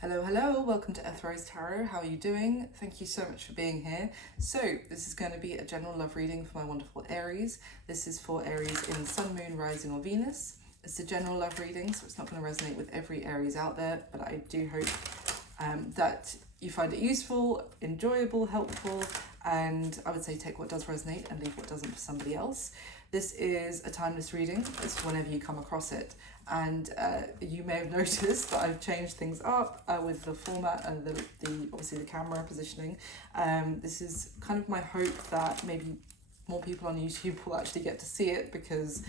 Hello, hello, welcome to Aries Tarot. How are you doing? Thank you so much for being here. So, this is going to be a general love reading for my wonderful Aries. This is for Aries in Sun, Moon, Rising or Venus. It's a general love reading, so it's not going to resonate with every Aries out there, but I do hope that you find it useful, enjoyable, helpful, and I would say take what does resonate and leave what doesn't for somebody else. This is a timeless reading. It's whenever you come across it. And you may have noticed that I've changed things up with the format and the obviously the camera positioning. This is kind of my hope that maybe more people on YouTube will actually get to see it, because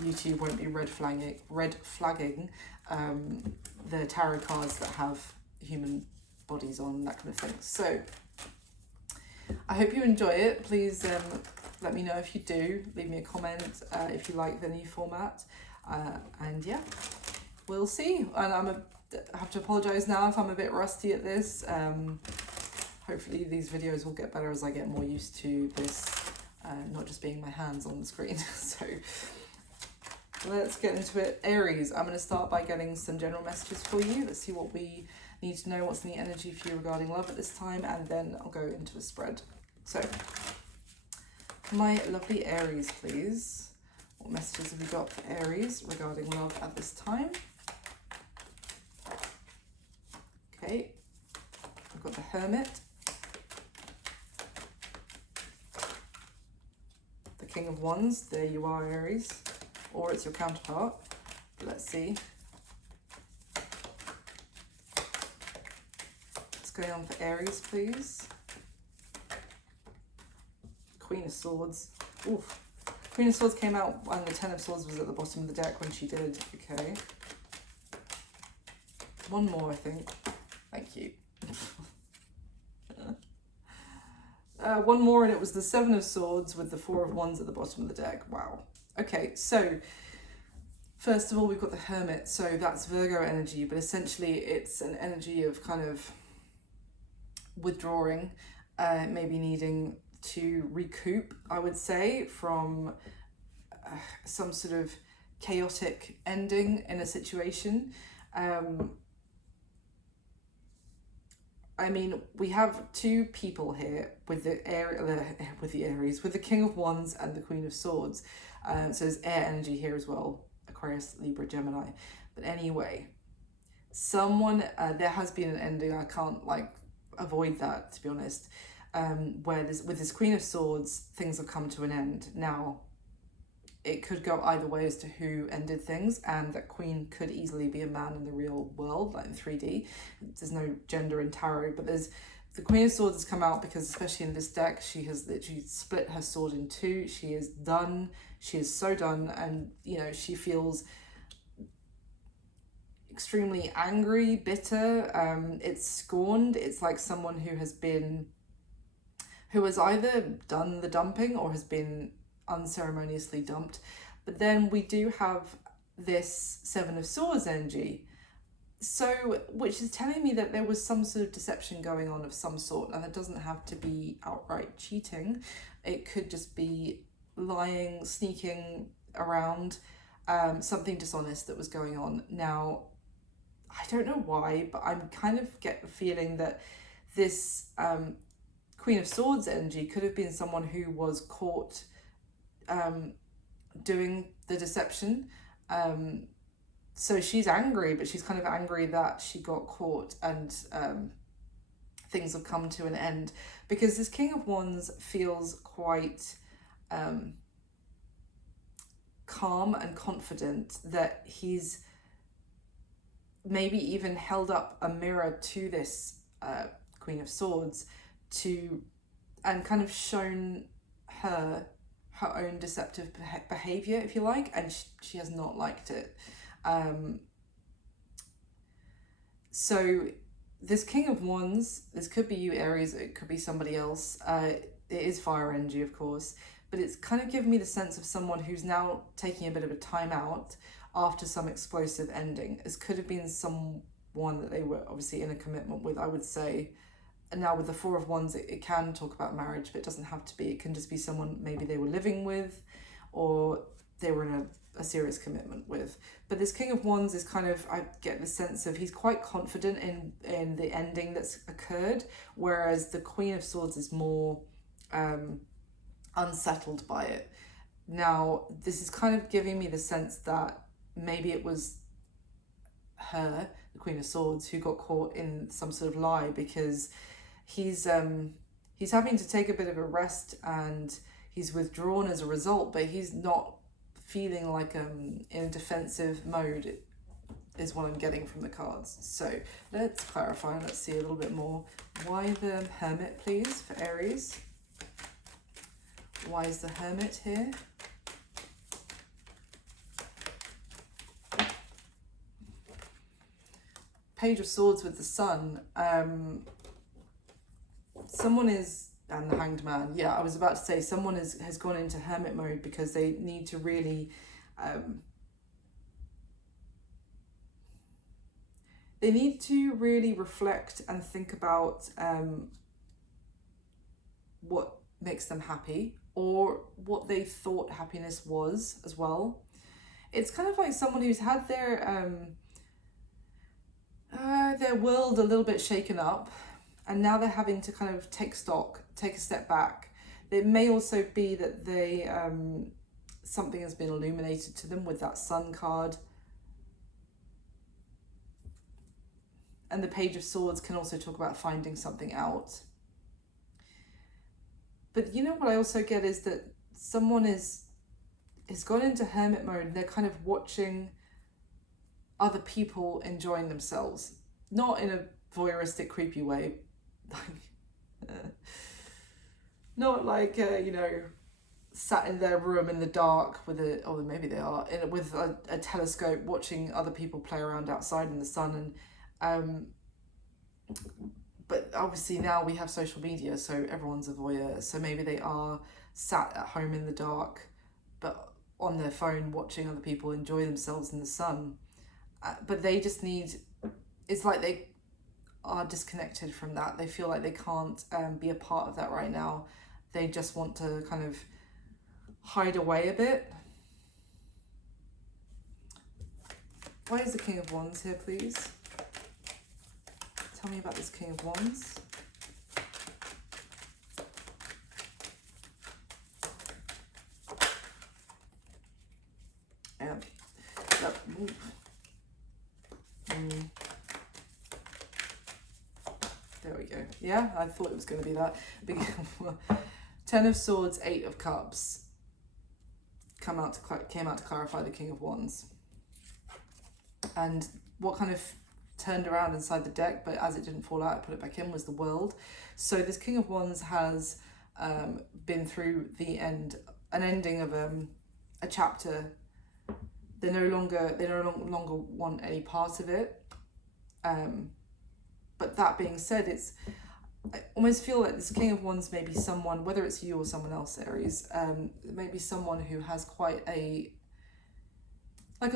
YouTube won't be red flagging the tarot cards that have human bodies on, that kind of thing. So I hope you enjoy it. Please let me know if you do. Leave me a comment if you like the new format. And yeah, we'll see. And I have to apologize now if I'm a bit rusty at this. Hopefully these videos will get better as I get more used to this, not just being my hands on the screen. So let's get into it. Aries, I'm going to start by getting some general messages for you. Let's see what we need to know, what's in the energy for you regarding love at this time, and then I'll go into a spread. So my lovely Aries, please. What messages have we got for Aries regarding love at this time? Okay, I've got the Hermit, the King of Wands. There you are, Aries, or it's your counterpart. Let's see. What's going on for Aries, please? Queen of Swords. Oof. Queen of Swords came out and the Ten of Swords was at the bottom of the deck when she did. Okay. One more, I think. Thank you. One more and it was the Seven of Swords with the Four of Wands at the bottom of the deck. Wow. Okay, so first of all, we've got the Hermit. So that's Virgo energy, but essentially it's an energy of kind of withdrawing, maybe needing to recoup, I would say, from some sort of chaotic ending in a situation. I mean, we have two people here with the Aries, with the King of Wands and the Queen of Swords. So there's air energy here as well, Aquarius, Libra, Gemini. But anyway, someone, there has been an ending. I can't avoid that, to be honest. Where with this Queen of Swords, things have come to an end. Now, it could go either way as to who ended things, and that Queen could easily be a man in the real world, like in 3D. There's no gender in tarot, but there's the Queen of Swords has come out because, especially in this deck, she has literally split her sword in two. She is done. She is so done, and you know, she feels extremely angry, bitter. It's scorned. It's like someone who has either done the dumping or has been unceremoniously dumped. But then we do have this Seven of Swords energy, so which is telling me that there was some sort of deception going on of some sort, and it doesn't have to be outright cheating. It could just be lying, sneaking around, something dishonest that was going on. Now, I don't know why, but I'm kind of get the feeling that this Queen of Swords energy could have been someone who was caught doing the deception. So she's angry, but she's kind of angry that she got caught, and things have come to an end, because this King of Wands feels quite calm and confident that he's maybe even held up a mirror to this Queen of Swords and kind of shown her own deceptive behavior, if you like, and she has not liked it. So this King of Wands, this could be you, Aries, it could be somebody else. It is fire energy, of course, but it's kind of given me the sense of someone who's now taking a bit of a time out after some explosive ending. This could have been someone that they were obviously in a commitment with, I would say. And now with the Four of Wands, it can talk about marriage, but it doesn't have to be. It can just be someone maybe they were living with, or they were in a a serious commitment with. But this King of Wands is kind of, I get the sense of he's quite confident in the ending that's occurred, whereas the Queen of Swords is more unsettled by it. Now, this is kind of giving me the sense that maybe it was her, the Queen of Swords, who got caught in some sort of lie, because he's having to take a bit of a rest and he's withdrawn as a result, but he's not feeling like in a defensive mode is what I'm getting from the cards. So let's clarify and let's see a little bit more. Why the Hermit, please, for Aries? Why is the Hermit here? Page of Swords with the Sun. Someone is, and the Hanged Man. Yeah, I was about to say someone has gone into hermit mode because they need to really reflect and think about what makes them happy, or what they thought happiness was as well. It's kind of like someone who's had their world a little bit shaken up, and now they're having to kind of take stock, take a step back. It may also be that they something has been illuminated to them with that Sun card. And the Page of Swords can also talk about finding something out. But you know what I also get is that someone has gone into hermit mode and they're kind of watching other people enjoying themselves. Not in a voyeuristic, creepy way. Not like, sat in their room in the dark with or maybe they are, with a telescope watching other people play around outside in the sun. And but obviously now we have social media, so everyone's a voyeur. So maybe they are sat at home in the dark, but on their phone watching other people enjoy themselves in the sun. But they just need, it's like they are disconnected from that. They feel like they can't be a part of that right now. They just want to kind of hide away a bit. Why is the King of Wands here, please? Tell me about this King of Wands. Yeah. There we go. Yeah, I thought it was going to be that. Ten of Swords, Eight of Cups. Came out to clarify the King of Wands. And what kind of turned around inside the deck, but as it didn't fall out, I put it back in, was the World. So this King of Wands has been through an ending of a chapter. They no longer want any part of it. But that being said, I almost feel like this King of Wands may be someone, whether it's you or someone else, Aries, maybe someone who has quite a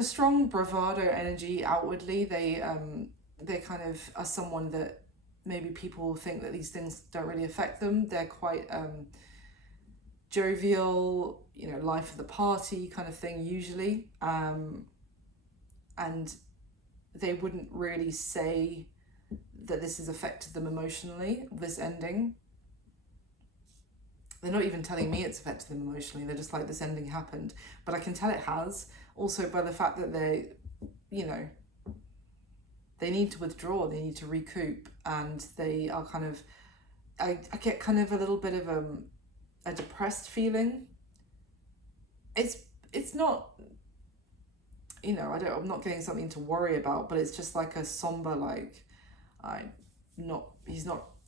strong bravado energy outwardly. They kind of are someone that maybe people think that these things don't really affect them. They're quite jovial, life of the party kind of thing usually. And they wouldn't really say that this has affected them emotionally, this ending. They're not even telling me it's affected them emotionally. They're just like, this ending happened. But I can tell it has, also by the fact that they need to withdraw, they need to recoup, and they are kind of, I get kind of a little bit of a depressed feeling. It's not, I'm not getting something to worry about, but it's just like a somber,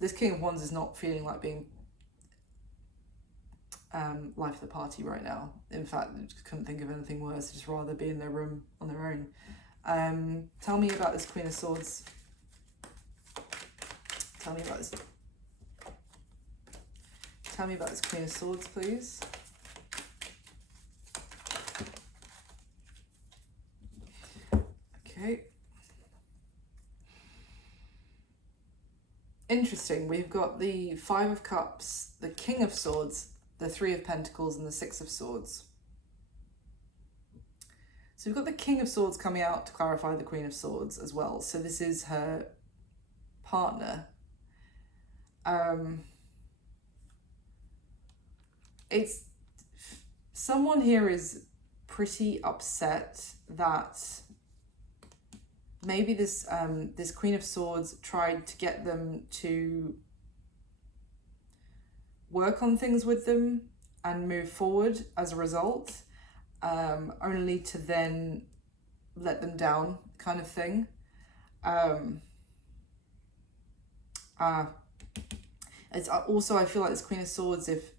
this King of Wands is not feeling like being life of the party right now. In fact, I just couldn't think of anything worse. Just rather be in their room on their own. Tell me about this Queen of Swords. Tell me about this Queen of Swords, please. Okay. Interesting. We've got the Five of Cups, the King of Swords, the Three of Pentacles, and the Six of Swords. So we've got the King of Swords coming out to clarify the Queen of Swords as well. So this is her partner. It's someone here is pretty upset that maybe this this Queen of Swords tried to get them to work on things with them and move forward as a result, only to then let them down, kind of thing. It's also, I feel like this Queen of Swords, if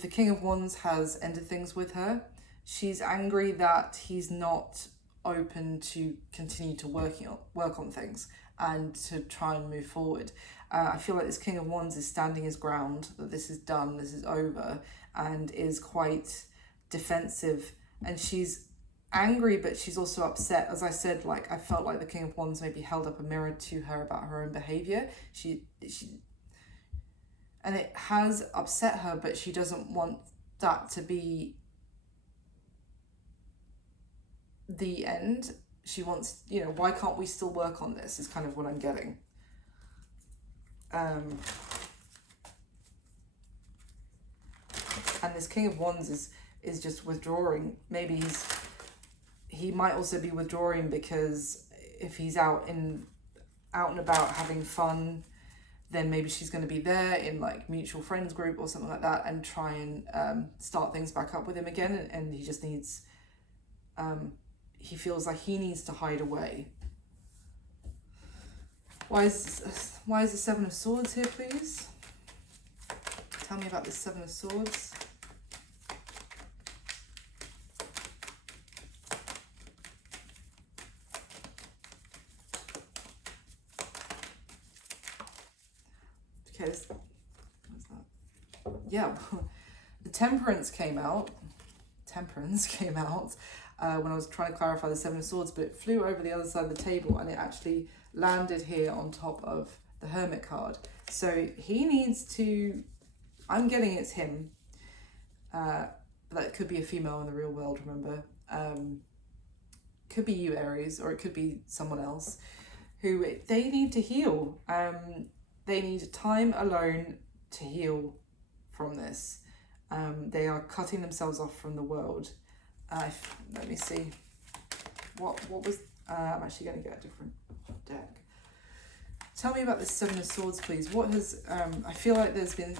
the King of Wands has ended things with her, she's angry that he's not open to continue to work on things and to try and move forward. I feel like this King of Wands is standing his ground, that this is done, this is over, and is quite defensive. And she's angry, but she's also upset. As I said, like, I felt like the King of Wands maybe held up a mirror to her about her own behaviour. And it has upset her, but she doesn't want that to be the end. She wants, you know, why can't we still work on this, is kind of what I'm getting. And this King of Wands is just withdrawing. Maybe he might also be withdrawing because if he's out and about having fun, then maybe she's going to be there in like mutual friends group or something like that and try and start things back up with him again. And he just needs, he feels like he needs to hide away. Why is the Seven of Swords here, please? Tell me about this Seven of Swords. Okay, what's that? Yeah, the Temperance came out. When I was trying to clarify the Seven of Swords, but it flew over the other side of the table and it actually landed here on top of the Hermit card. So he needs to, I'm getting it's him, but that could be a female in the real world, remember. Could be you, Aries, or it could be someone else who they need to heal. They need time alone to heal from this. They are cutting themselves off from the world. Let me see. What was... I'm actually going to get a different deck. Tell me about this Seven of Swords, please. What has... I feel like there's been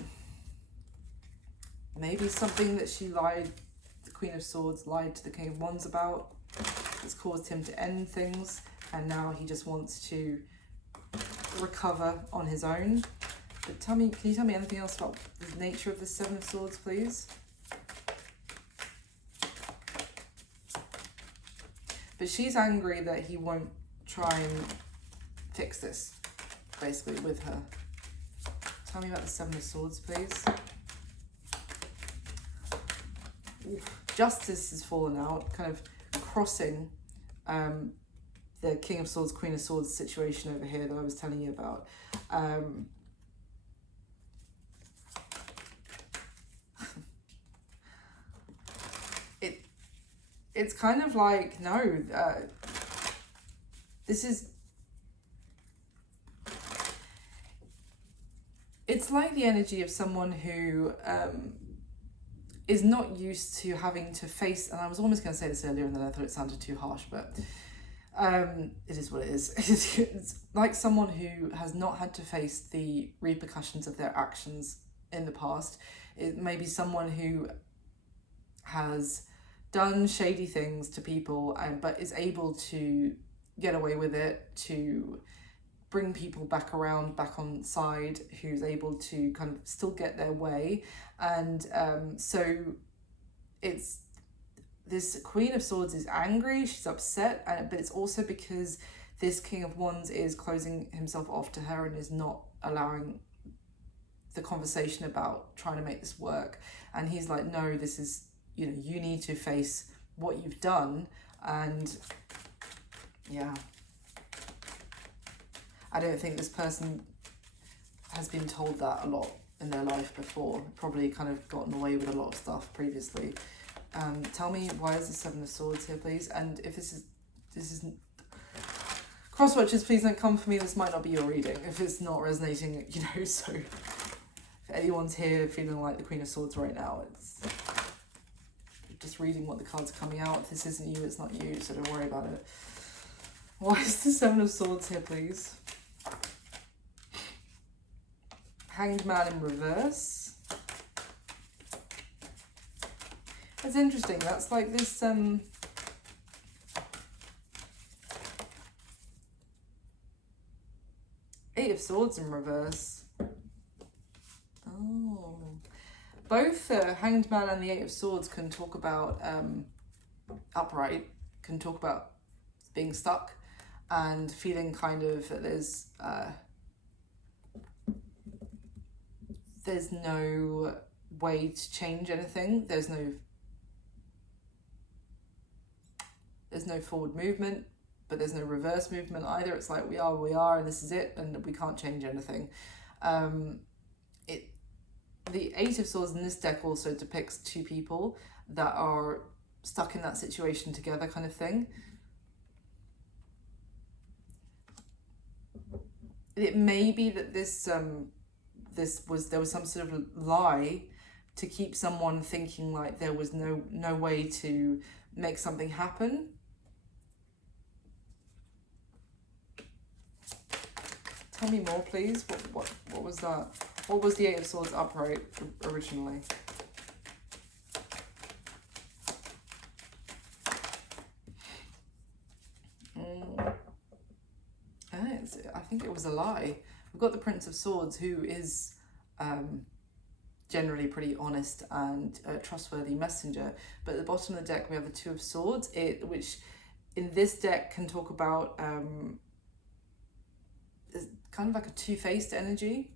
maybe something that she lied... The Queen of Swords lied to the King of Wands about. It's caused him to end things. And now he just wants to recover on his own. But tell me... Can you tell me anything else about the nature of the Seven of Swords, please? But she's angry that he won't try and fix this, basically, with her. Tell me about the Seven of Swords, please. Justice has fallen out, kind of crossing the King of Swords, Queen of Swords situation over here that I was telling you about. It's kind of like, no, this is, it's like the energy of someone who is not used to having to face, and I was almost going to say this earlier and then I thought it sounded too harsh, but it is what it is. It's like someone who has not had to face the repercussions of their actions in the past. It may be someone who has done shady things to people, but is able to get away with it, to bring people back around, back on side, who's able to kind of still get their way. And so it's, this Queen of Swords is angry, she's upset, but it's also because this King of Wands is closing himself off to her and is not allowing the conversation about trying to make this work. And he's like, no, this is, you know, you need to face what you've done. And yeah, I don't think this person has been told that a lot in their life before. Probably kind of gotten away with a lot of stuff previously, Tell me, why is the Seven of Swords here, please? And if this is cross watchers, please don't come for me. This might not be your reading if it's not resonating, you know. So if anyone's here feeling like the Queen of Swords right now, it's just reading what the cards are coming out. If this isn't you, it's not you, so don't worry about it. Why is the Seven of Swords here, please? Hanged Man in reverse. That's interesting. That's like this Eight of Swords in reverse. Oh. Both the Hanged Man and the Eight of Swords can talk about upright, can talk about being stuck and feeling kind of that there's no way to change anything. There's no forward movement, but there's no reverse movement either. It's like we are, and this is it, and we can't change anything. The Eight of Swords in this deck also depicts two people that are stuck in that situation together, kind of thing. It may be that there was some sort of lie to keep someone thinking like there was no way to make something happen. Tell me more, please. What was that? What was the Eight of Swords upright originally? I think it was a lie. We've got the Prince of Swords, who is generally pretty honest and a trustworthy messenger. But at the bottom of the deck, we have the Two of Swords, which in this deck can talk about kind of like a two-faced energy.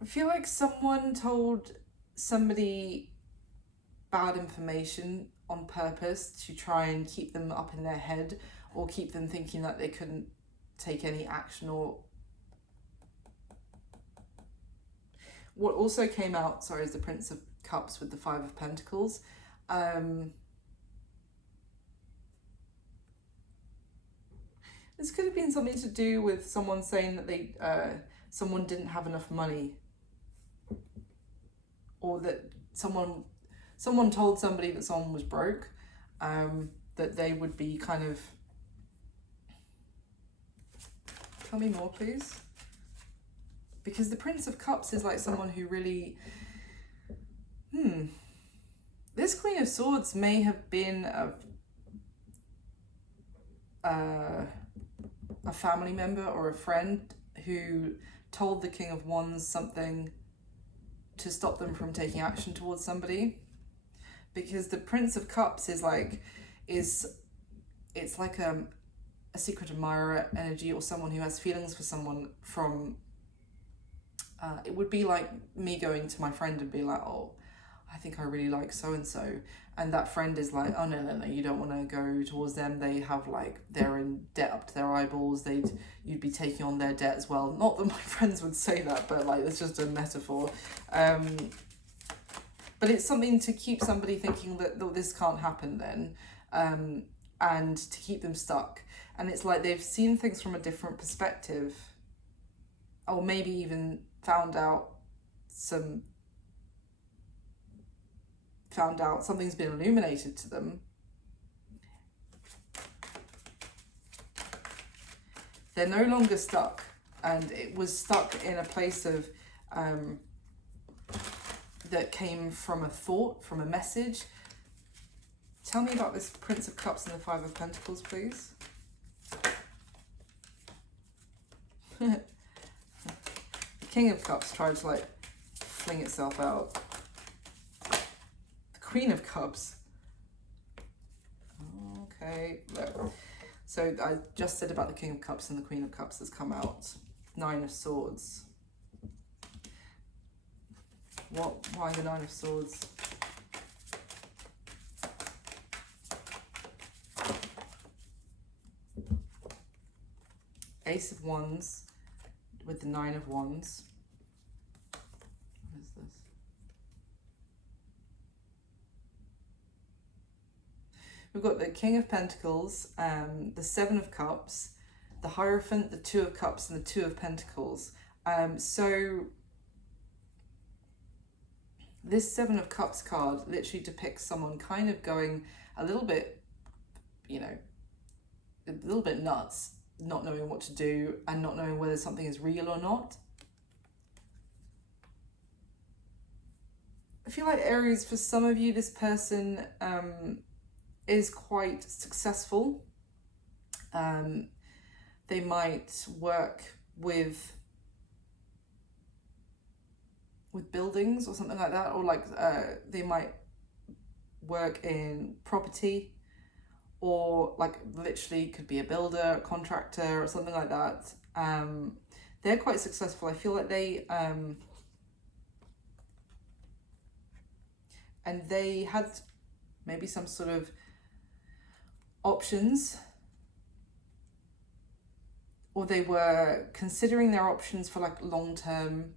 I feel like someone told somebody bad information on purpose to try and keep them up in their head, or keep them thinking that they couldn't take any action. Or what also came out, sorry, is the Prince of Cups with the Five of Pentacles. This could have been something to do with someone saying that someone didn't have enough money, or that someone told somebody that someone was broke, that they would be kind of... Tell me more, please. Because the Prince of Cups is like someone who really... This Queen of Swords may have been a family member or a friend who told the King of Wands something to stop them from taking action towards somebody. Because the Prince of Cups is like a secret admirer energy, or someone who has feelings for someone from... it would be like me going to my friend and be like, oh, I think I really like so-and-so. And that friend is like, oh, no, you don't want to go towards them. They have they're in debt up to their eyeballs. You'd be taking on their debt as well. Not that my friends would say that, but it's just a metaphor. But it's something to keep somebody thinking that this can't happen then, and to keep them stuck. And it's like they've seen things from a different perspective, or maybe even found out something's been illuminated to them. They're no longer stuck, and it was stuck in a place of that came from a thought, from a message. Tell me about this Prince of Cups and the Five of Pentacles, please. The King of Cups tried to fling itself out. The Queen of Cups. Okay, look. So I just said about the King of Cups, and the Queen of Cups has come out. Nine of Swords. Why the Nine of Swords? Ace of Wands with the Nine of Wands. What is this? We've got the King of Pentacles, the Seven of Cups, the Hierophant, the Two of Cups, and the Two of Pentacles. So this Seven of Cups card literally depicts someone kind of going a little bit, you know, a little bit nuts, not knowing what to do and not knowing whether something is real or not. I feel like Aries, for some of you, this person is quite successful. They might work with buildings or something like that, or like they might work in property, or like literally could be a builder, a contractor, or something like that. They're quite successful. I feel like they and they had maybe some sort of options, or they were considering their options for like long-term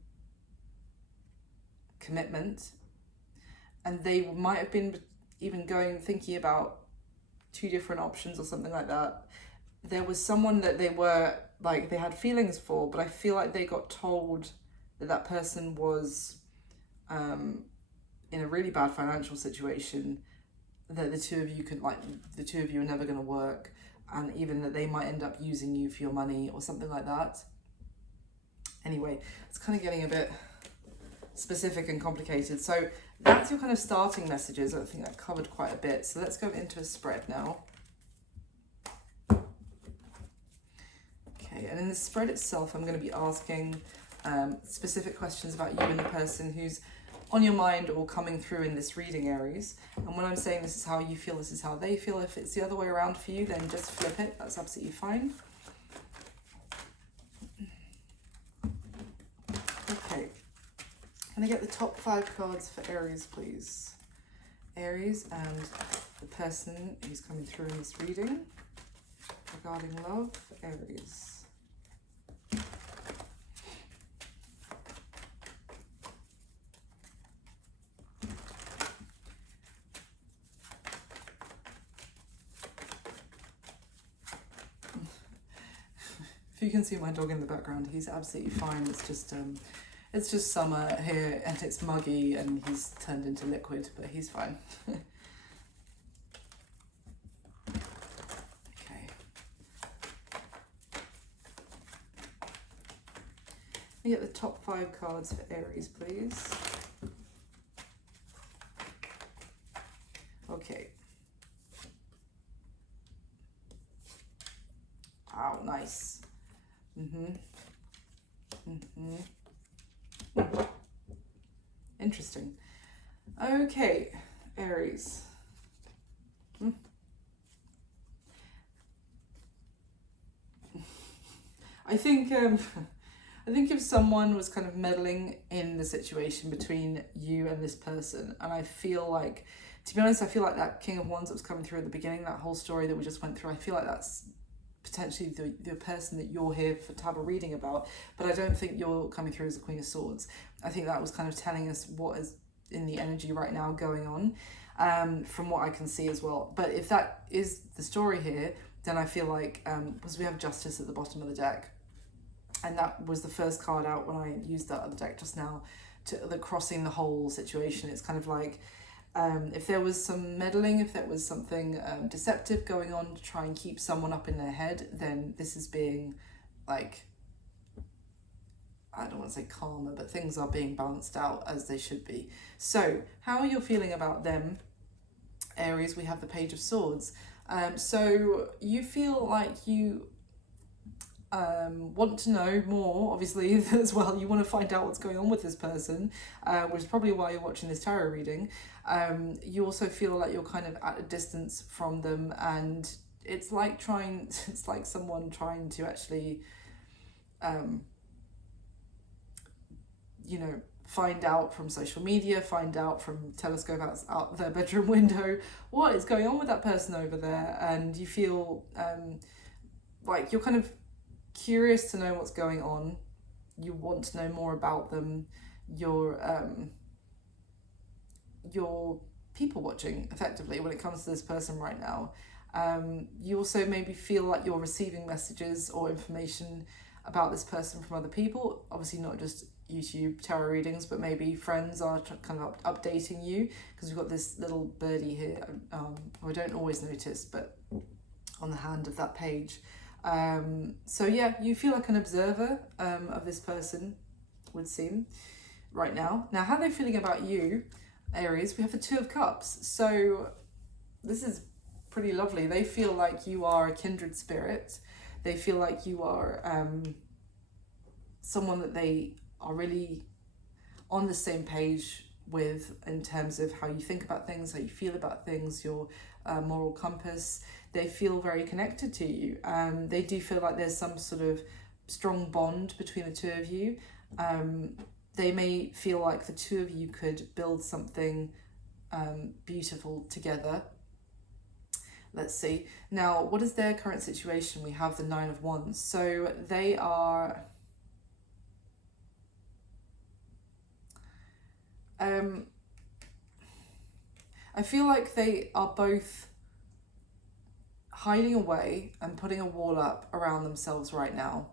commitment, and they might have been even thinking about 2 different options or something like that. There was someone that they were like, they had feelings for, but I feel like they got told that that person was in a really bad financial situation, that the two of you are never going to work, and even that they might end up using you for your money or something like that. Anyway, it's kind of getting a bit specific and complicated. So that's your kind of starting messages. I think I've covered quite a bit. So let's go into a spread now. Okay, and in the spread itself, I'm going to be asking specific questions about you and the person who's on your mind or coming through in this reading, Aries. And when I'm saying this is how you feel, this is how they feel. If it's the other way around for you, then just flip it. That's absolutely fine. Okay. Can I get the top 5 cards for Aries, please? Aries and the person who's coming through in this reading regarding love, Aries. If you can see my dog in the background, he's absolutely fine. It's just summer here and it's muggy and he's turned into liquid, but he's fine. Okay. Can I get the top 5 cards for Aries, please? Okay. Wow, nice. Interesting. Okay, Aries. I think if someone was kind of meddling in the situation between you and this person, and I feel like, to be honest, I feel like that King of Wands that was coming through at the beginning, that whole story that we just went through, I feel like that's potentially the person that you're here to have a reading about, but I don't think you're coming through as the Queen of Swords. I think that was kind of telling us what is in the energy right now going on, from what I can see as well. But if that is the story here, then I feel like, because we have Justice at the bottom of the deck, and that was the first card out when I used that other deck just now, to the crossing the whole situation. It's kind of like, if there was some meddling, if there was something deceptive going on to try and keep someone up in their head, then this is being like, I don't want to say calmer, but things are being balanced out as they should be. So how are you feeling about them, Aries? We have the Page of Swords. So you feel like you want to know more, obviously, as well. You want to find out what's going on with this person, which is probably why you're watching this tarot reading. You also feel like you're kind of at a distance from them, and it's like someone trying to actually, find out from social media, find out from telescope out their bedroom window what is going on with that person over there, and you feel like you're kind of curious to know what's going on. you want to know more about them. You're people watching effectively when it comes to this person right now. You also maybe feel like you're receiving messages or information about this person from other people, obviously not just YouTube tarot readings, but maybe friends are kind of updating you, because we've got this little birdie here, I don't always notice, but on the hand of that page. So yeah, you feel like an observer of this person, would seem, right now. Now, how are they feeling about you, Aries? We have the Two of Cups. So this is pretty lovely. They feel like you are a kindred spirit. They feel like you are someone that they are really on the same page with in terms of how you think about things, how you feel about things, your moral compass. They feel very connected to you. They do feel like there's some sort of strong bond between the two of you. They may feel like the two of you could build something beautiful together. Let's see. Now, what is their current situation? We have the Nine of Wands. So they are... I feel like they are both hiding away and putting a wall up around themselves right now.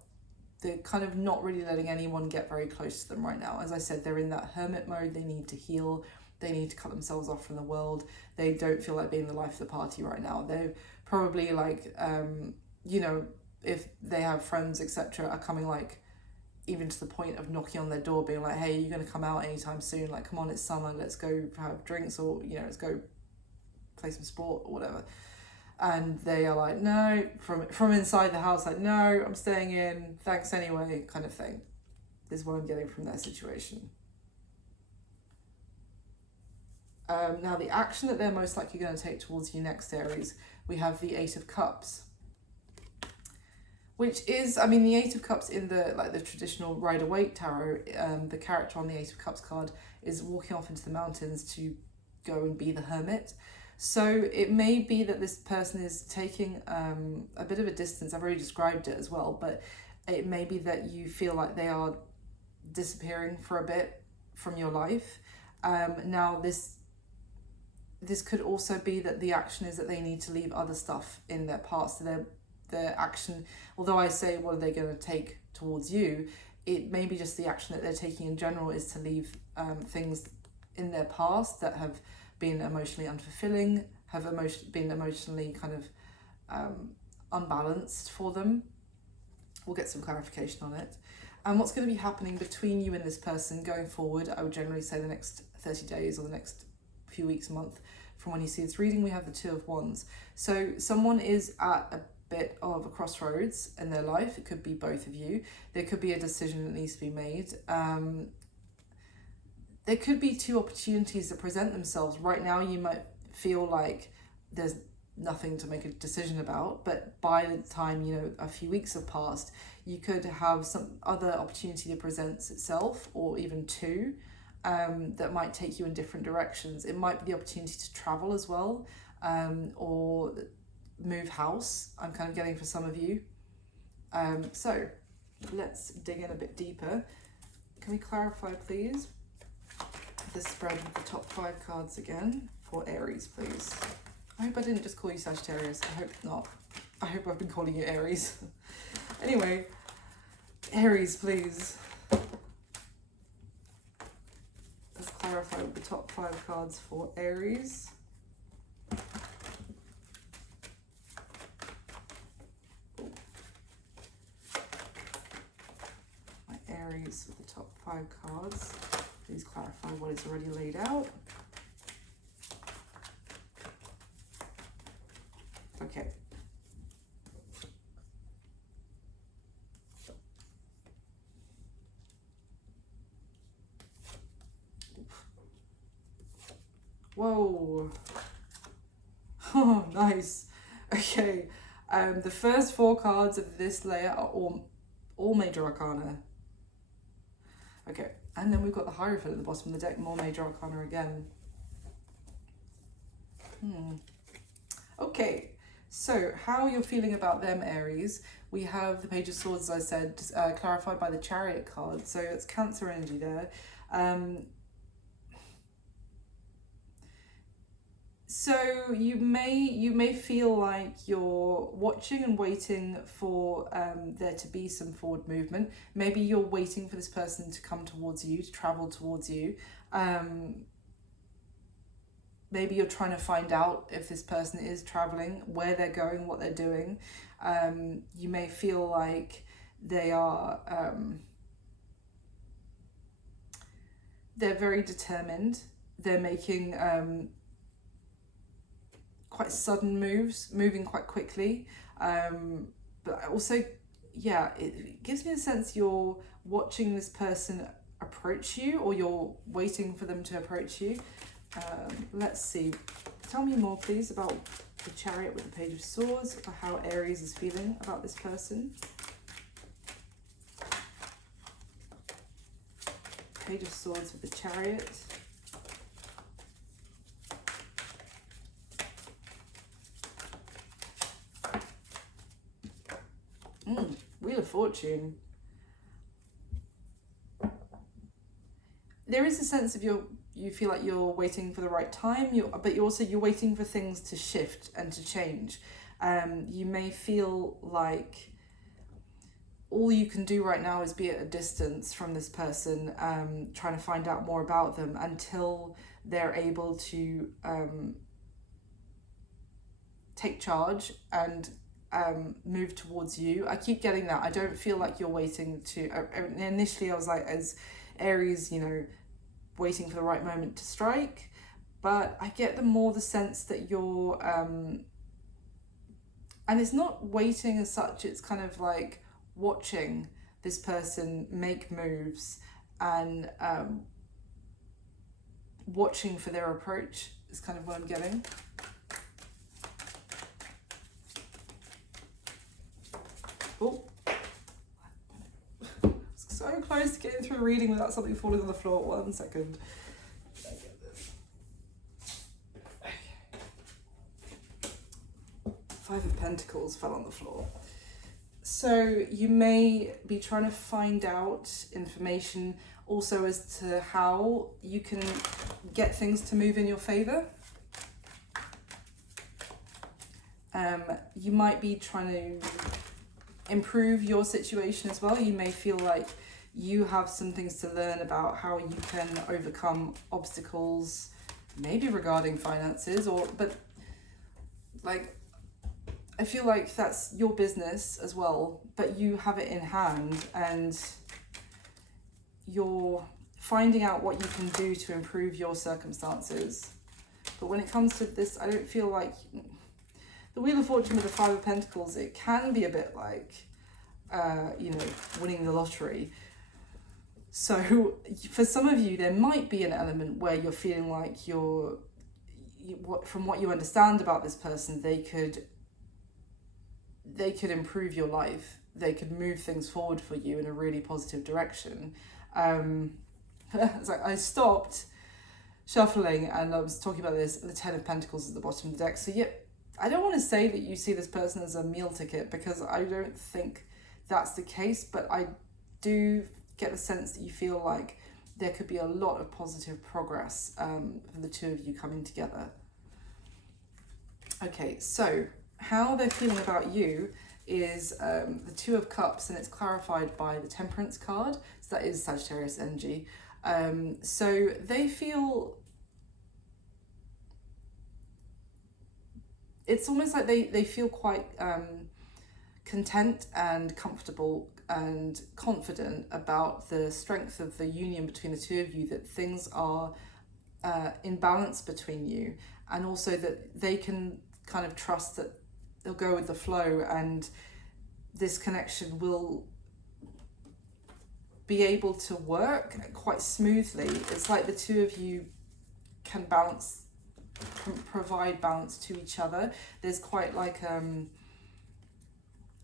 They're kind of not really letting anyone get very close to them right now. As I said, they're in that hermit mode. They need to heal. They need to cut themselves off from the world. They don't feel like being the life of the party right now. They're probably like, you know, if they have friends, etc., are coming like, even to the point of knocking on their door, being like, hey, you're going to come out anytime soon? Like, come on, it's summer, let's go have drinks, or, you know, let's go play some sport or whatever. And they are like, no, from inside the house, like, no, I'm staying in, thanks anyway, kind of thing, is what I'm getting from their situation. Now, the action that they're most likely going to take towards you next, Aries, we have the Eight of Cups, which is, I mean, the Eight of Cups in the traditional Rider-Waite tarot, the character on the Eight of Cups card is walking off into the mountains to go and be the hermit. So it may be that this person is taking a bit of a distance. I've already described it as well, but it may be that you feel like they are disappearing for a bit from your life. Now, this could also be that the action is that they need to leave other stuff in their past. So their action, although I say what are they going to take towards you, it may be just the action that they're taking in general is to leave things in their past that have been emotionally unfulfilling, have been emotionally kind of unbalanced for them. We'll get some clarification on it. And what's going to be happening between you and this person going forward, I would generally say the next 30 days or the next few weeks, month, from when you see this reading, we have the Two of Wands. So someone is at a bit of a crossroads in their life. It could be both of you. There could be a decision that needs to be made. There could be two opportunities that present themselves. Right now, you might feel like there's nothing to make a decision about, but by the time, you know, a few weeks have passed, you could have some other opportunity that presents itself, or even two, that might take you in different directions. It might be the opportunity to travel as well, or move house, I'm kind of getting for some of you. So let's dig in a bit deeper. Can we clarify, please, the spread with the top 5 cards again for Aries, please? I hope I didn't just call you Sagittarius. I hope not. I hope I've been calling you Aries. Anyway, Aries, please. Let's clarify with the top 5 cards for Aries. My Aries with the top 5 cards. Please clarify what is already laid out. Okay. Whoa. Oh, nice. Okay. The first 4 cards of this layer are all major arcana. Okay. And then we've got the Hierophant at the bottom of the deck, more major arcana again. Okay, So how you're feeling about them, Aries? We have the Page of Swords, as I said, clarified by the Chariot card. So it's Cancer energy there. So you may feel like you're watching and waiting for there to be some forward movement. Maybe you're waiting for this person to come towards you, to travel towards you. Maybe you're trying to find out if this person is traveling, where they're going, what they're doing. You may feel like they are they're very determined. They're making quite sudden moves, moving quite quickly. But also, yeah, it gives me a sense you're watching this person approach you, or you're waiting for them to approach you. Let's see. Tell me more, please, about the Chariot with the Page of Swords, or how Aries is feeling about this person. Page of Swords with the Chariot. Wheel of Fortune. There is a sense of you feel like you're waiting for the right time, but you're waiting for things to shift and to change. You may feel like all you can do right now is be at a distance from this person, trying to find out more about them until they're able to take charge and move towards you. I keep getting that. I don't feel like you're waiting to... initially I was like, as Aries, you know, waiting for the right moment to strike, but I get the sense that you're and it's not waiting as such, it's kind of like watching this person make moves and watching for their approach is kind of what I'm getting. Oh, so close to getting through a reading without something falling on the floor. 1 second. Okay. 5 of Pentacles fell on the floor. So you may be trying to find out information also as to how you can get things to move in your favor. You might be trying to improve your situation as well. You may feel like you have some things to learn about how you can overcome obstacles, maybe regarding finances, but like, I feel like that's your business as well, but you have it in hand and you're finding out what you can do to improve your circumstances. But when it comes to this, I don't feel like the Wheel of Fortune with the 5 of Pentacles, it can be a bit like, you know, winning the lottery. So for some of you, there might be an element where you're feeling like from what you understand about this person, they could improve your life. They could move things forward for you in a really positive direction. It's like I stopped shuffling and I was talking about this. The 10 of Pentacles at the bottom of the deck. So yeah, I don't want to say that you see this person as a meal ticket, because I don't think that's the case, but I do get the sense that you feel like there could be a lot of positive progress for the two of you coming together. Okay, so how they're feeling about you is the 2 of Cups, and it's clarified by the Temperance card. So that is Sagittarius energy. So they feel... it's almost like they feel quite content and comfortable and confident about the strength of the union between the two of you, that things are in balance between you, and also that they can kind of trust that they'll go with the flow and this connection will be able to work quite smoothly. It's like the two of you can provide balance to each other. There's quite like a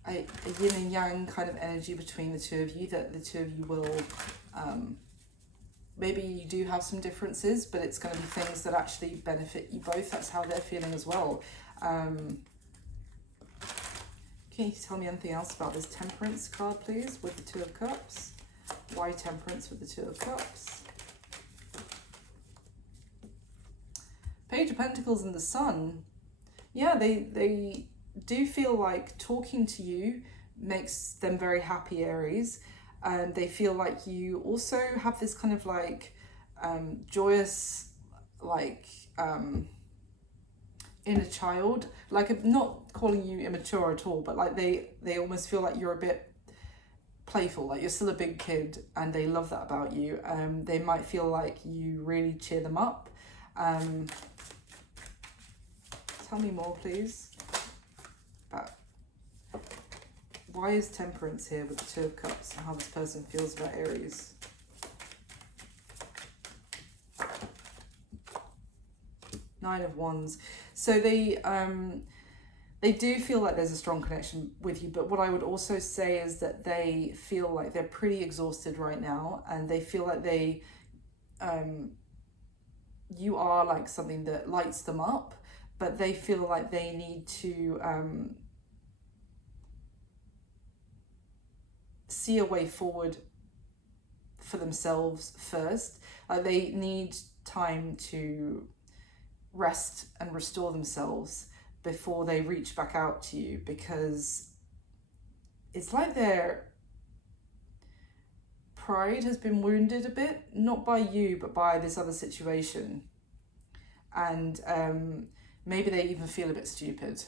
yin and yang kind of energy between the two of you, that the two of you will maybe you do have some differences, but it's going to be things that actually benefit you both. That's how they're feeling as well. Can you tell me anything else about this Temperance card, please, with the Two of Cups? Why Temperance with the Two of Cups? Page of Pentacles and the Sun. Yeah, they do feel like talking to you makes them very happy, Aries. And they feel like you also have this kind of like joyous, like inner child. Like, I'm not calling you immature at all, but like they almost feel like you're a bit playful, like you're still a big kid, and they love that about you. They might feel like you really cheer them up. Tell me more, please. About why is Temperance here with the Two of Cups and how this person feels about Aries? Nine of Wands. So they do feel like there's a strong connection with you, but what I would also say is that they feel like they're pretty exhausted right now, and they feel like they you are like something that lights them up, but they feel like they need to see a way forward for themselves first. Like, they need time to rest and restore themselves before they reach back out to you, because it's like their pride has been wounded a bit, not by you, but by this other situation. And maybe they even feel a bit stupid.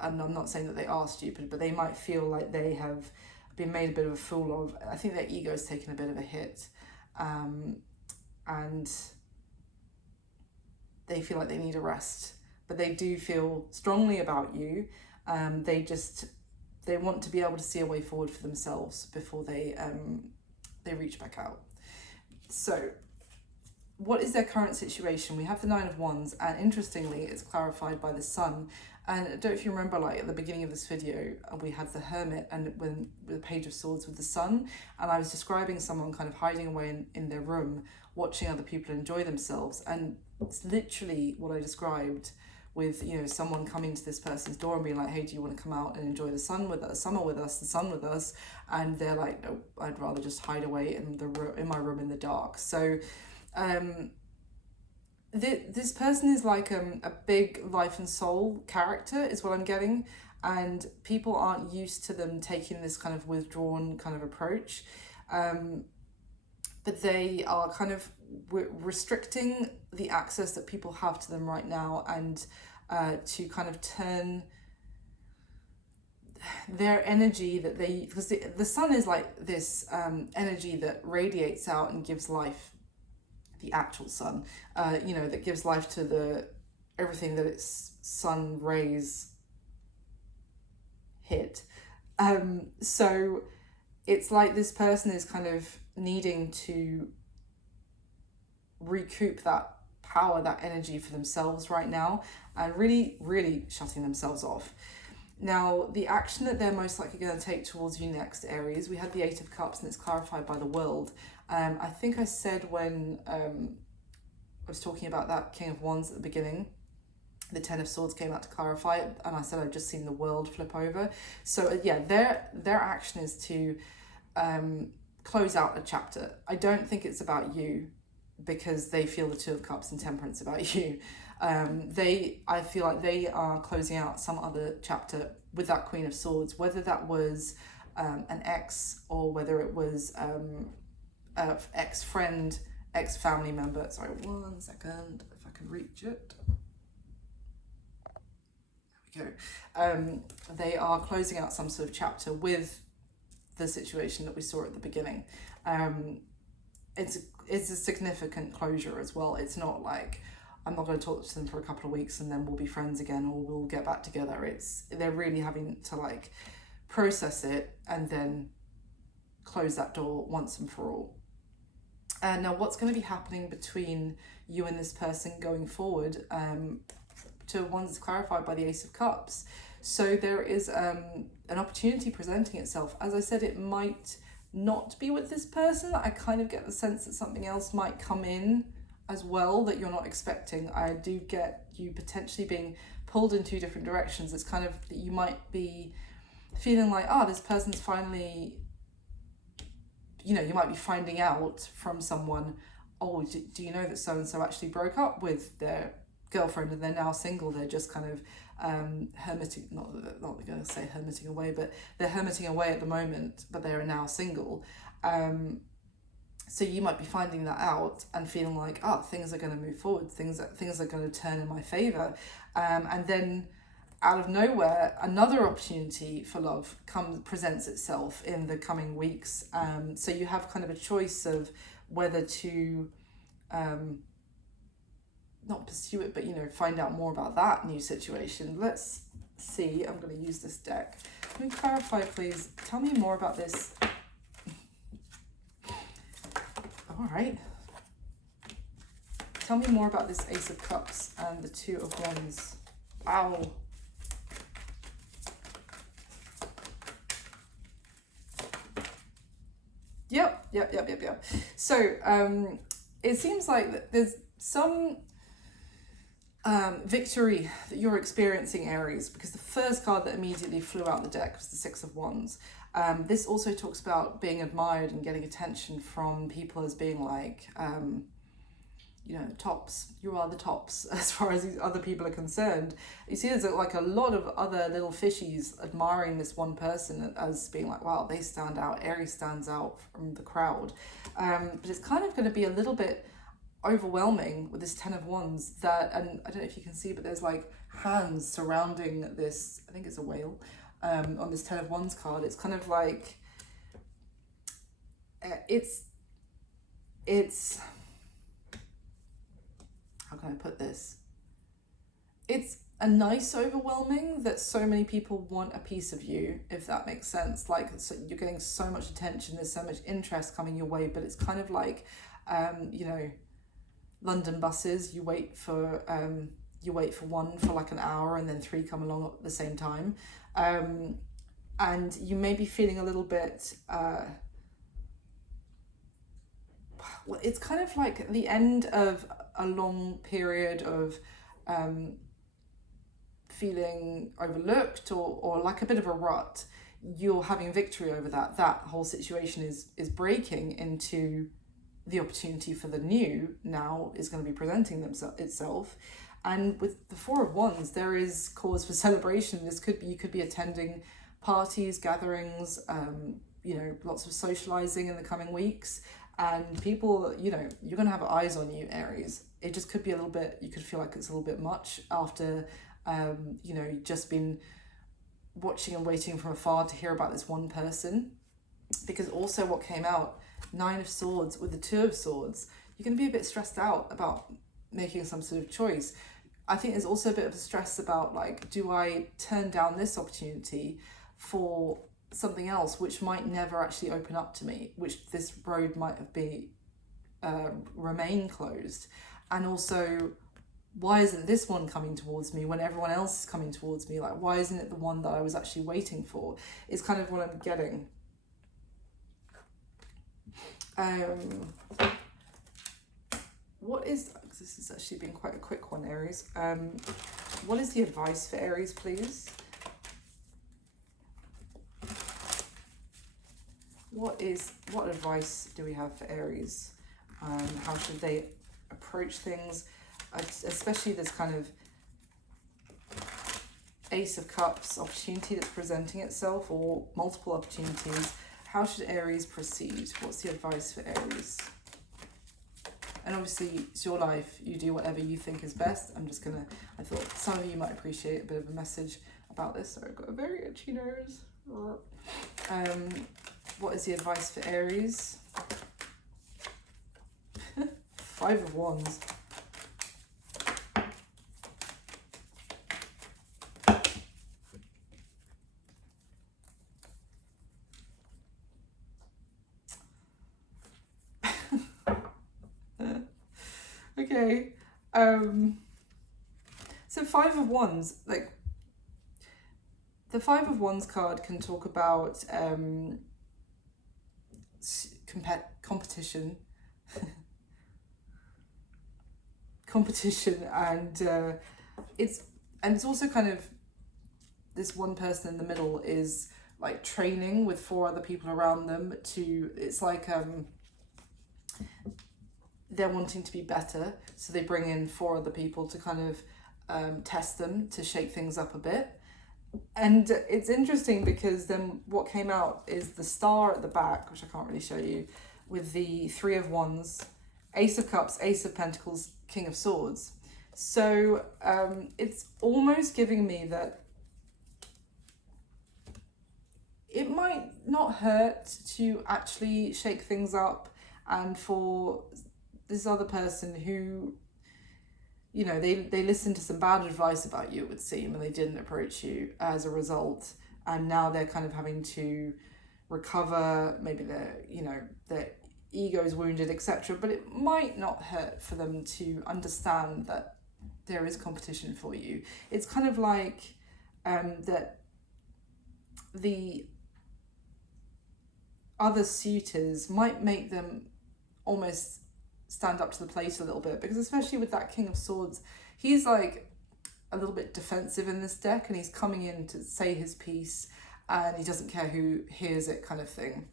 And I'm not saying that they are stupid, but they might feel like they have been made a bit of a fool of. I think their ego has taken a bit of a hit. And they feel like they need a rest. But they do feel strongly about you. They want to be able to see a way forward for themselves before they reach back out. So what is their current situation? We have the Nine of Wands, and interestingly, it's clarified by the Sun. And I don't know if you remember, like at the beginning of this video, we had the Hermit and when the Page of Swords with the Sun, and I was describing someone kind of hiding away in their room, watching other people enjoy themselves. And it's literally what I described with, you know, someone coming to this person's door and being like, hey, do you want to come out and enjoy the sun with us, summer with us, the sun with us? And they're like, no, I'd rather just hide away in my room in the dark. So this person is like a big life and soul character is what I'm getting, and people aren't used to them taking this kind of withdrawn kind of approach, but they are kind of restricting the access that people have to them right now, and to kind of turn their energy that they, because the sun is like this energy that radiates out and gives life, the actual sun, you know, that gives life to everything that its sun rays hit. So it's like this person is kind of needing to recoup that power, that energy for themselves right now, and really, really shutting themselves off. Now, the action that they're most likely going to take towards you next, Aries, we had the Eight of Cups, and it's clarified by the World. I think I said when I was talking about that King of Wands at the beginning, the Ten of Swords came out to clarify it, and I said I've just seen the World flip over. So yeah, their action is to close out a chapter. I don't think it's about you, because they feel the Two of Cups and Temperance about you. I feel like they are closing out some other chapter with that Queen of Swords, whether that was an ex, or whether it was ex-friend, ex-family member. Sorry, 1 second, if I can reach it. There we go. They are closing out some sort of chapter with the situation that we saw at the beginning. It's a significant closure as well. It's not like, I'm not going to talk to them for a couple of weeks and then we'll be friends again, or we'll get back together. They're really having to like process it and then close that door once and for all. And now what's going to be happening between you and this person going forward, to one's clarified by the Ace of Cups. So there is an opportunity presenting itself. As I said, it might not be with this person. I kind of get the sense that something else might come in as well that you're not expecting. I do get you potentially being pulled in two different directions. It's kind of that you might be feeling like, oh, this person's finally, you know, you might be finding out from someone, oh, do you know that so-and-so actually broke up with their girlfriend and they're now single? They're just kind of hermiting, not going to say hermiting away, but they're hermiting away at the moment, but they're now single. So you might be finding that out and feeling like, oh, things are going to move forward, things are going to turn in my favor, and then out of nowhere, another opportunity for love presents itself in the coming weeks. So you have kind of a choice of whether to not pursue it, but, you know, find out more about that new situation. Let's see. I'm going to use this deck. Let me clarify, please. Tell me more about this. All right. Tell me more about this Ace of Cups and the Two of Wands. Wow. Yep. So it seems like there's some victory that you're experiencing, Aries, because the first card that immediately flew out the deck was the Six of Wands. This also talks about being admired and getting attention from people as being like, you know, tops. You are the tops as far as these other people are concerned. You see, there's like a lot of other little fishies admiring this one person as being like, wow, they stand out. Aries stands out from the crowd. But it's kind of going to be a little bit overwhelming with this Ten of Wands, that, and I don't know if you can see, but there's like hands surrounding this, I think it's a whale, on this Ten of Wands card. It's kind of like, it's how can I put this? It's a nice overwhelming that so many people want a piece of you, if that makes sense. Like, so you're getting so much attention, there's so much interest coming your way, but it's kind of like, you know, London buses, you wait for one for like an hour and then three come along at the same time. And you may be feeling a little bit, well, it's kind of like the end of a long period of feeling overlooked or like a bit of a rut. You're having victory over that whole situation is breaking into the opportunity for the new now is going to be presenting itself. And with the Four of Wands, there is cause for celebration. You could be attending parties, gatherings, you know, lots of socializing in the coming weeks. And people, you know, you're going to have eyes on you, Aries. It just could be a little bit, you could feel like it's a little bit much after, you know, just been watching and waiting from afar to hear about this one person. Because also what came out, Nine of Swords with the Two of Swords, you're going to be a bit stressed out about making some sort of choice. I think there's also a bit of a stress about, like, do I turn down this opportunity for something else which might never actually open up to me, which this road might have been remain closed? And also, why isn't this one coming towards me when everyone else is coming towards me? Like, why isn't it the one that I was actually waiting for? Is kind of what I'm getting. What is, this has actually been quite a quick one, Aries. What is the advice for Aries, please? What advice do we have for Aries? How should they approach things? Especially this kind of Ace of Cups opportunity that's presenting itself, or multiple opportunities. How should Aries proceed? What's the advice for Aries? And obviously, it's your life. You do whatever you think is best. I thought some of you might appreciate a bit of a message about this. So I've got a very itchy nose. What is the advice for Aries? Five of Wands. Okay. So Five of Wands, like, the Five of Wands card can talk about competition and it's also kind of, this one person in the middle is like training with 4 other people around them to, it's like they're wanting to be better, so they bring in 4 other people to kind of test them, to shake things up a bit. And it's interesting because then what came out is the star at the back, which I can't really show you, with the 3 of Wands, Ace of Cups, Ace of Pentacles, King of Swords. So it's almost giving me that it might not hurt to actually shake things up, and for this other person who, you know, they listened to some bad advice about you, it would seem, and they didn't approach you as a result, and now they're kind of having to recover, maybe their, you know, their ego is wounded, etc. But it might not hurt for them to understand that there is competition for you. It's kind of like that the other suitors might make them almost stand up to the plate a little bit, because especially with that King of Swords, he's like a little bit defensive in this deck, and he's coming in to say his piece, and he doesn't care who hears it, kind of thing.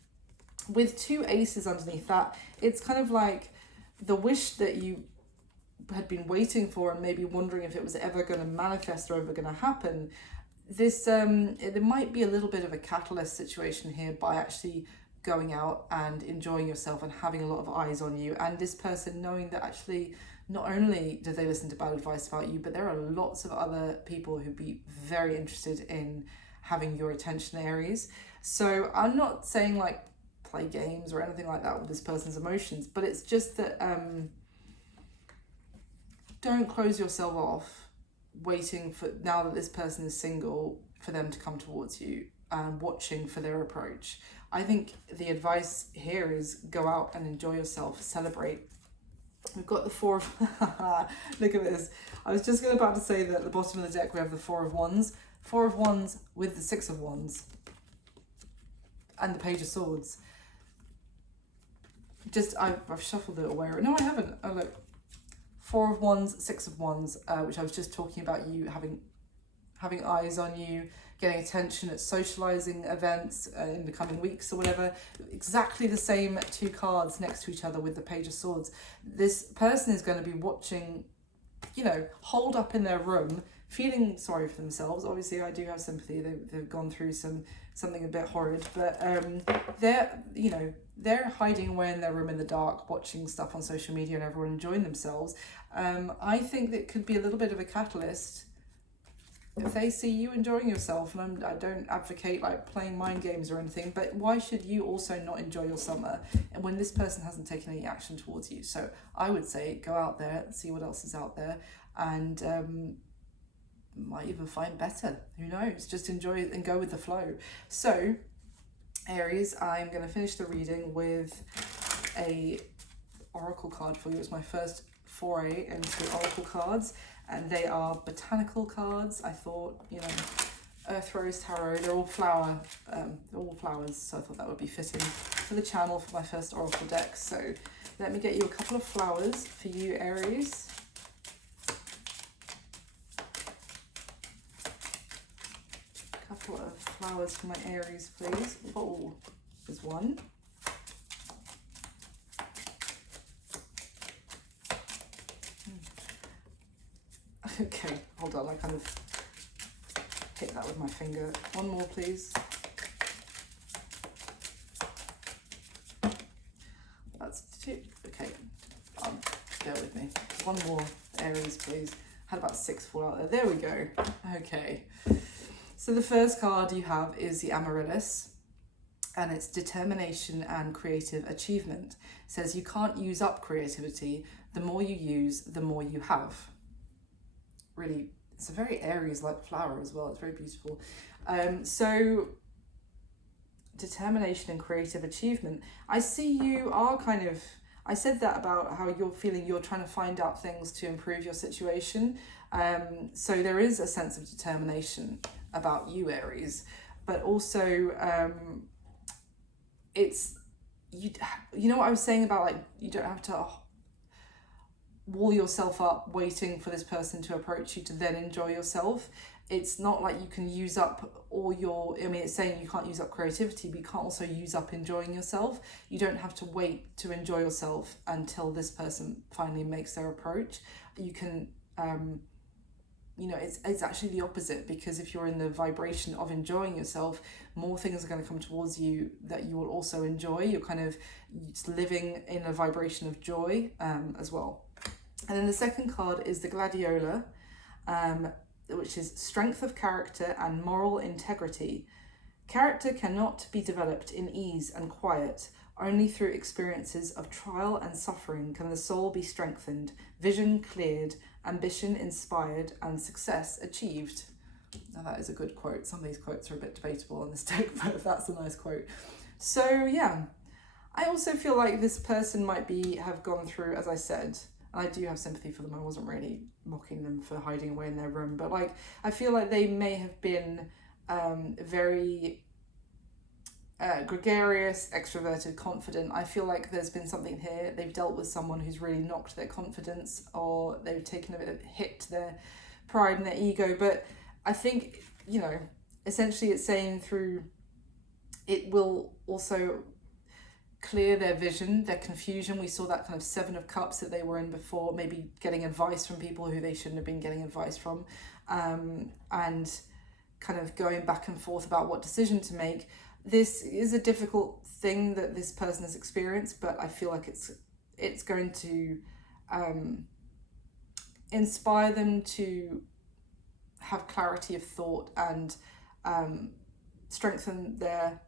With 2 aces underneath that, it's kind of like the wish that you had been waiting for and maybe wondering if it was ever going to manifest or ever going to happen. This there might be a little bit of a catalyst situation here by actually going out and enjoying yourself and having a lot of eyes on you, and this person knowing that actually not only do they listen to bad advice about you, but there are lots of other people who'd be very interested in having your attention, Aries. So I'm not saying like play games or anything like that with this person's emotions, but it's just that don't close yourself off waiting for, now that this person is single, for them to come towards you and watching for their approach. I think the advice here is go out and enjoy yourself, celebrate. We've got the 4 of look at this. I was just about to say that at the bottom of the deck we have the 4 of Wands. 4 of Wands with the 6 of Wands and the Page of Swords. Just I've shuffled it away. No, I haven't. Oh look, 4 of Wands, 6 of Wands, which I was just talking about, you having eyes on you, getting attention at socializing events in the coming weeks or whatever. Exactly the same 2 cards next to each other with the Page of Swords. This person is going to be watching, you know, holed up in their room, feeling sorry for themselves. Obviously, I do have sympathy. They've gone through something a bit horrid, but they're hiding away in their room in the dark, watching stuff on social media and everyone enjoying themselves. I think that could be a little bit of a catalyst if they see you enjoying yourself. And I don't advocate like playing mind games or anything, but why should you also not enjoy your summer and when this person hasn't taken any action towards you? So I would say go out there, see what else is out there, and might even find better, who knows, just enjoy it and go with the flow. So Aries, I'm going to finish the reading with a oracle card for you. It's my first foray into oracle cards, and they are botanical cards. I thought, you know, Earth Rose Tarot, they're all flowers, so I thought that would be fitting for the channel for my first oracle deck. So let me get you a couple of flowers for you, Aries. Couple of flowers for my Aries, please. Oh, there's one. Okay, hold on, I kind of hit that with my finger. One more, please. That's 2. Okay, bear with me. One more, Aries, please. Had about 6 fall out there. There we go. Okay. So the first card you have is the Amaryllis, and it's determination and creative achievement. It says you can't use up creativity. The more you use, the more you have. Really, it's a very Aries-like flower as well. It's very beautiful. So determination and creative achievement. I see you are kind of, I said that about how you're feeling you're trying to find out things to improve your situation. So there is a sense of determination about you, Aries, but also it's, you know what I was saying about like, you don't have to wall yourself up waiting for this person to approach you to then enjoy yourself. It's not like you can use up all your, I mean, it's saying you can't use up creativity, but you can't also use up enjoying yourself. You don't have to wait to enjoy yourself until this person finally makes their approach. You can, you know, it's actually the opposite, because if you're in the vibration of enjoying yourself, more things are going to come towards you that you will also enjoy. You're kind of living in a vibration of joy as well. And then the second card is the Gladiola, which is strength of character and moral integrity. Character cannot be developed in ease and quiet. Only through experiences of trial and suffering can the soul be strengthened, vision cleared, ambition inspired, and success achieved. Now that is a good quote. Some of these quotes are a bit debatable on this deck, but that's a nice quote. So yeah, I also feel like this person might have gone through, as I said, and I do have sympathy for them. I wasn't really mocking them for hiding away in their room, but like, I feel like they may have been very gregarious, extroverted, confident. I feel like there's been something here. They've dealt with someone who's really knocked their confidence, or they've taken a bit of a hit to their pride and their ego. But I think, you know, essentially it's saying through it will also clear their vision, their confusion. We saw that kind of 7 of Cups that they were in before, maybe getting advice from people who they shouldn't have been getting advice from, and kind of going back and forth about what decision to make. This is a difficult thing that this person has experienced, but I feel like it's going to inspire them to have clarity of thought and strengthen their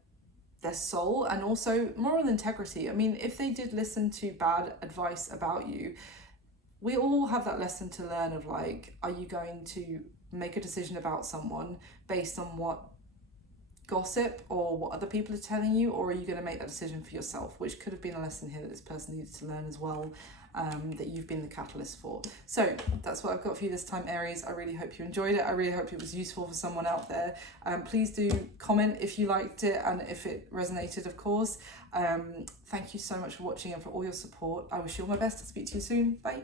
soul, and also moral integrity. I mean, if they did listen to bad advice about you, we all have that lesson to learn of like, are you going to make a decision about someone based on what gossip or what other people are telling you, or are you going to make that decision for yourself? Which could have been a lesson here that this person needs to learn as well, that you've been the catalyst for. So that's what I've got for you this time, Aries. I really hope you enjoyed it. I really hope it was useful for someone out there. Please do comment if you liked it and if it resonated, of course. Thank you so much for watching and for all your support. I wish you all my best. I'll speak to you soon. Bye.